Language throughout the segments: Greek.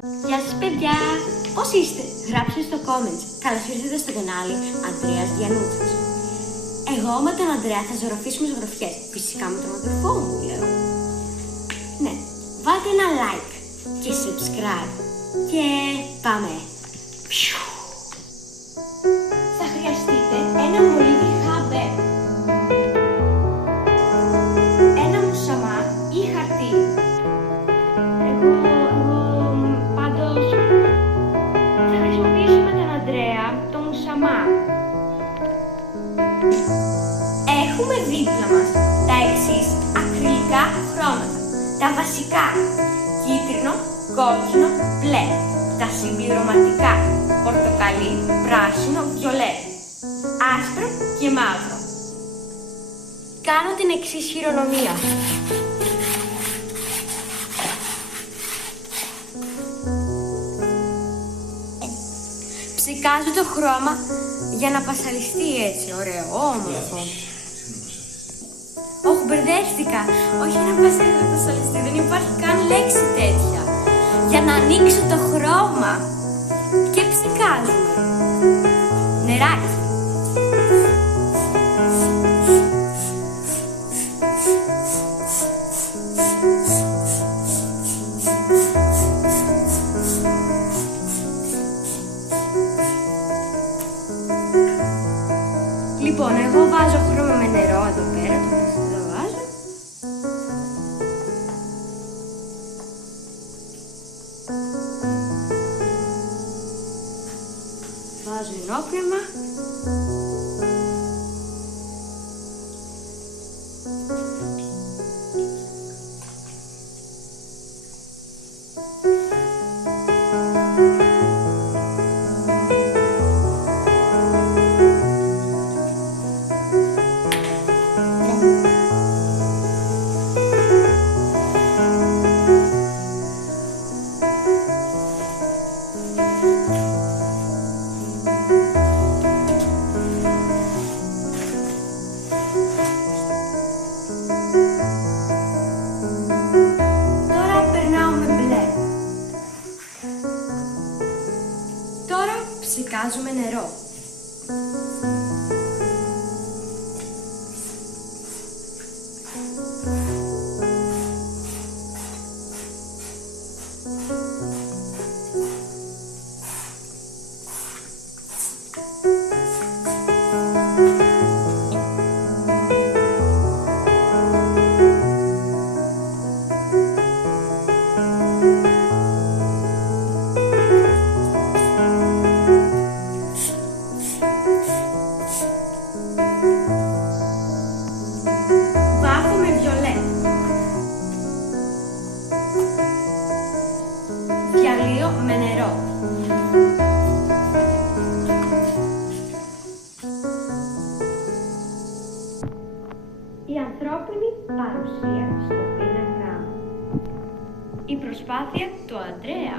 Γεια σας παιδιά! Πώς είστε? Γράψτε στο comments. Καλώς ήρθατε στο κανάλι Ανδρέας Διανούτσης. Εγώ με τον Ανδρέα θα ζωγραφίσουμε ζωγραφιές. Φυσικά με τον αδερφό μου λέω. Ναι, βάλτε ένα like και subscribe. Και πάμε! Θα χρειαστείτε ένα μολύβι χαμπέ, ένα μουσαμά ή χαρτί. Εγώ πάντως θα χρησιμοποιήσω με τον Ανδρέα το μουσαμά. Έχουμε δίπλα μας τα εξής ακριλικά χρώματα. Τα βασικά: κίτρινο, κόκκινο, μπλε. Τα συμπληρωματικά: πορτοκαλί, πράσινο, βιολέ, άσπρο και μαύρο. Κάνω την εξής χειρονομία. Ψεκάζω το χρώμα για να πασαλιστεί έτσι, ωραίο, όμορφο. Όχι, μπερδεύτηκα. Όχι να πασαλιστεί, δεν υπάρχει καν λέξη τέτοια. Για να ανοίξω το χρώμα. Και ψεκάζουμε. Νεράκι. Λοιπόν, εγώ βάζω χρώμα με νερό εδώ πέρα, το βάζω. Βάζω ενόπνευμα. Ψεκάζουμε νερό. Διαλύω με νερό. Η ανθρώπινη παρουσία στο πίνακά μου. Η προσπάθεια του Ανδρέα.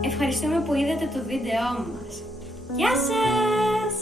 Ευχαριστούμε που είδατε το βίντεό μας. Γεια σας!